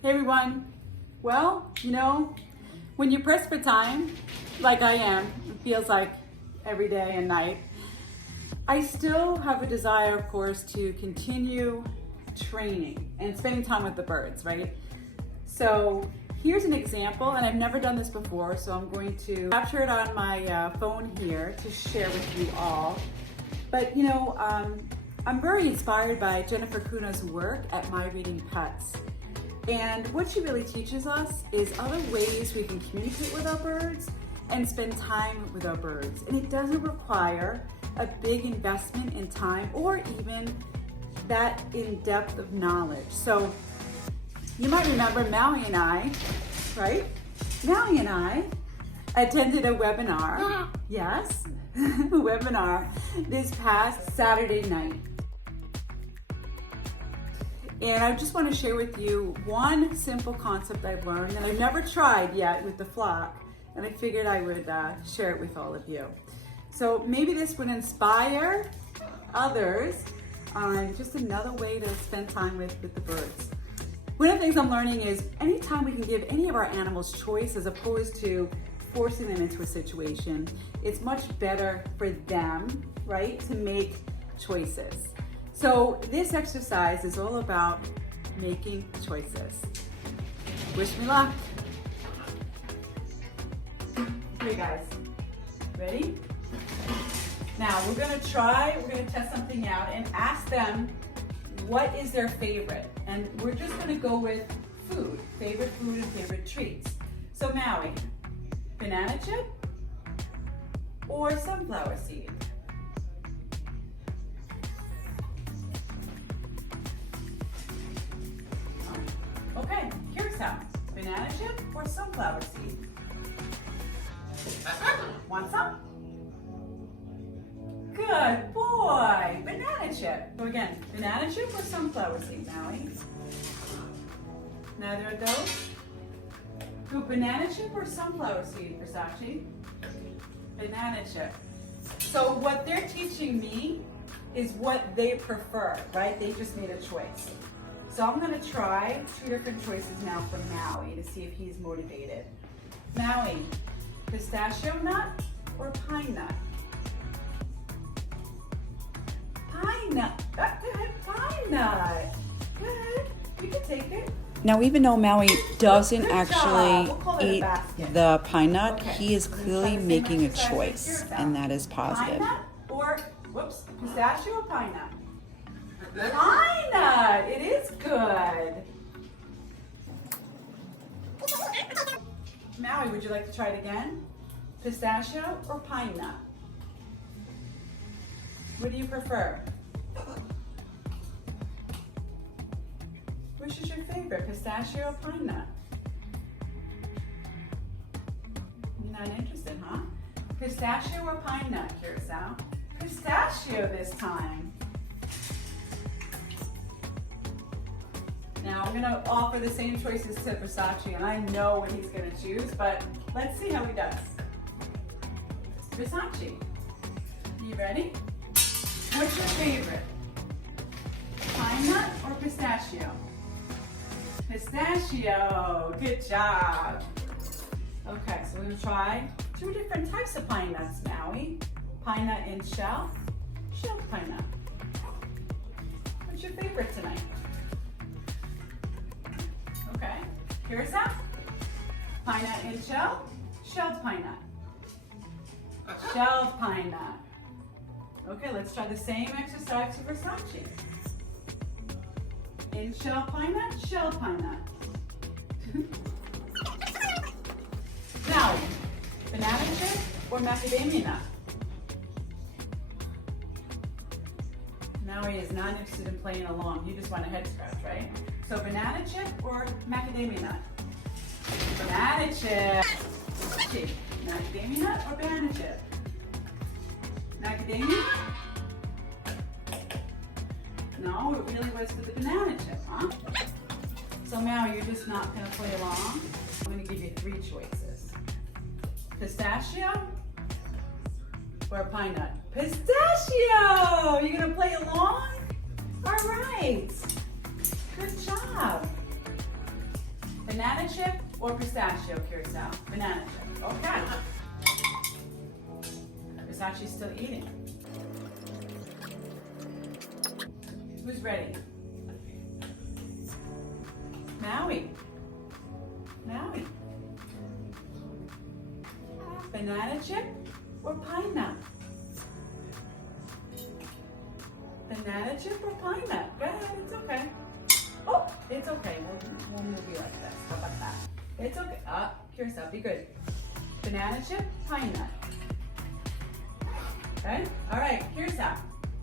Hey everyone. Well, when you're pressed for time, like I am, it feels like every day and night, I still have a desire, of course, to continue training and spending time with the birds, right? So here's an example, and I've never done this before, so I'm going to capture it on my phone here to share with you all. But I'm very inspired by Jennifer Cuhna's work at My Reading Pets. And what she really teaches us is other ways we can communicate with our birds and spend time with our birds. And it doesn't require a big investment in time or even that in depth of knowledge. So you might remember Maui and I, right? Maui and I attended a webinar, yes, a webinar this past Saturday night. And I just want to share with you one simple concept I've learned that I've never tried yet with the flock, and I figured I would share it with all of you. So maybe this would inspire others on just another way to spend time with the birds. One of the things I'm learning is anytime we can give any of our animals choice as opposed to forcing them into a situation, it's much better for them, right, to make choices. So this exercise is all about making choices. Wish me luck. Okay guys, ready? Now we're gonna test something out and ask them what is their favorite. And we're just gonna go with food, favorite food and favorite treats. So Maui, banana chip or sunflower seed? Okay, here's how. Banana chip or sunflower seed? Want some? Good boy, banana chip. So again, banana chip or sunflower seed, Maui? Neither of those? Go banana chip or sunflower seed, Versace? Banana chip. So what they're teaching me is what they prefer, right? They just made a choice. So I'm gonna try two different choices now for Maui to see if he's motivated. Maui, pistachio nut or pine nut? Pine nut. Good, pine nut. Good. You can take it. Now, even though Maui doesn't Good actually job. We'll call it a eat basket. the pine nut, Okay. he is Let's clearly try the same making a exercise like choice, yours, and that is Pine positive. nut or, pistachio or pine nut? Pine nut. It is good. Maui, would you like to try it again? Pistachio or pine nut? What do you prefer? Which is your favorite, pistachio or pine nut? You're not interested, huh? Pistachio or pine nut, Curacao? Pistachio this time. Now I'm gonna offer the same choices to Versace, and I know what he's gonna choose, but let's see how he does. Versace, you ready? What's your favorite? Pine nut or pistachio? Pistachio, good job. Okay, so we're gonna try two different types of pine nuts, Maui. Pine nut in shell, shelled pine nut. What's your favorite tonight? Okay, here's that. Pine nut in shell, shelled pine nut. Shelled pine nut. Okay, let's try the same exercise for Versace. In shell pine nut, shelled pine nut. Now, banana chip or macadamia nut? Maui is not interested in playing along. You just want a head scratch, right? So banana chip or macadamia nut? Banana chip. Macadamia nut or banana chip? Macadamia nut? No, it really was for the banana chip, huh? So Maui, you're just not gonna play along? I'm gonna give you three choices. Pistachio or pine nut? Pistachio! You gonna play along? All right. Good job. Banana chip or pistachio, Curacao? Banana chip. Okay. Versace's still eating. Who's ready? Maui. Maui. Banana chip or pine nut? Banana chip or pine nut? Go ahead, it's okay. Oh, it's okay. We'll move you like this. How about that? It's okay. Curacao, be good. Banana chip, pine nut. Okay? All right, Curacao.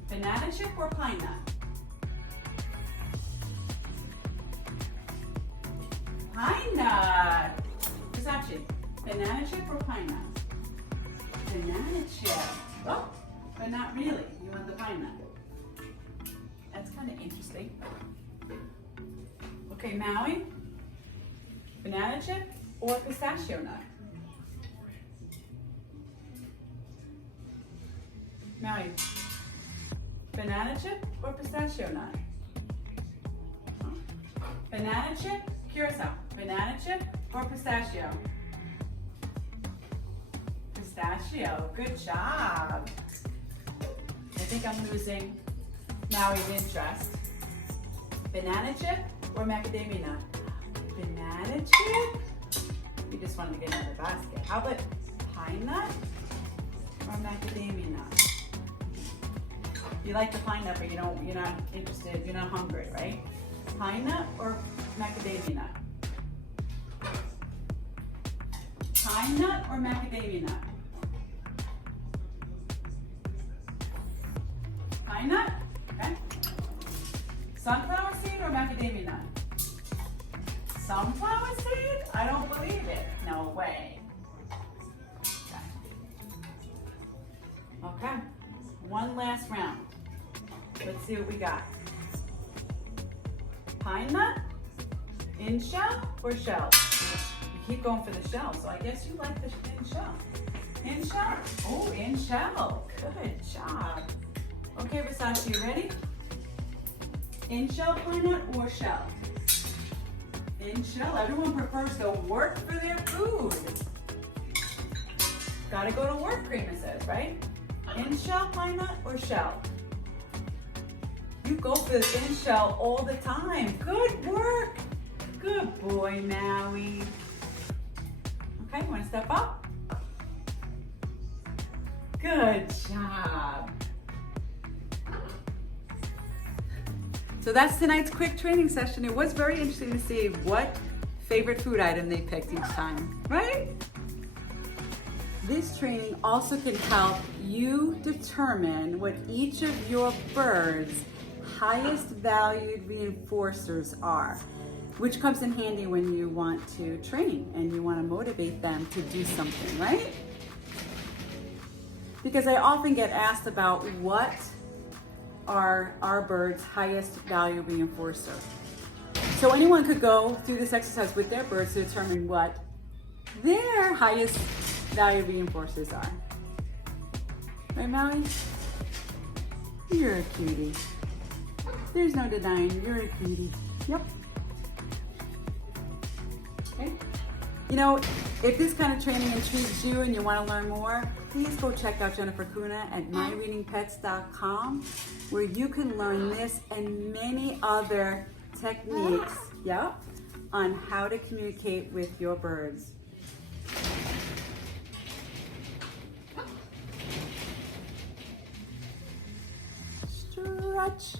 Banana chip or pine nut? Pine nut. Versace. Banana chip or pine nut? Banana chip. Oh, but not really. You want the pine nut. That's kind of interesting. Okay, Maui. Banana chip or pistachio nut? Maui. Banana chip or pistachio nut? Banana chip, Curacao. Banana chip or pistachio? Pistachio, good job. I think I'm losing Maui's interest. Banana chip or macadamia nut? Banana chip? You just wanted to get another basket. How about pine nut or macadamia nut? You like the pine nut, but you're not interested, you're not hungry, right? Pine nut or macadamia nut? Pine nut or macadamia nut? Pine nut? Okay. Sunflower seed or macadamia nut? Sunflower seed? I don't believe it. No way. Okay. One last round. Let's see what we got. Pine nut? In shell or shell? You keep going for the shell, so I guess you like the in shell. In shell. Oh, in shell. Good job. Okay, Versace, you ready? In shell pine nut or shell? In shell. Everyone prefers to work for their food. Gotta go to work, Cream says, right? In shell pine nut or shell? You go for the in shell all the time. Good work. Good boy, Maui. Okay, you wanna step up? Good job. So that's tonight's quick training session. It was very interesting to see what favorite food item they picked each time, right? This training also can help you determine what each of your birds' highest valued reinforcers are, which comes in handy when you want to train and you want to motivate them to do something, right? Because I often get asked about what are our birds' highest value reinforcer. So anyone could go through this exercise with their birds to determine what their highest value reinforcers are. Right, Maui? You're a cutie. There's no denying you're a cutie. Yep. Okay. You know, if this kind of training intrigues you and you want to learn more, please go check out Jennifer Cuhna at myreadingpets.com, where you can learn this and many other techniques, on how to communicate with your birds. Stretch.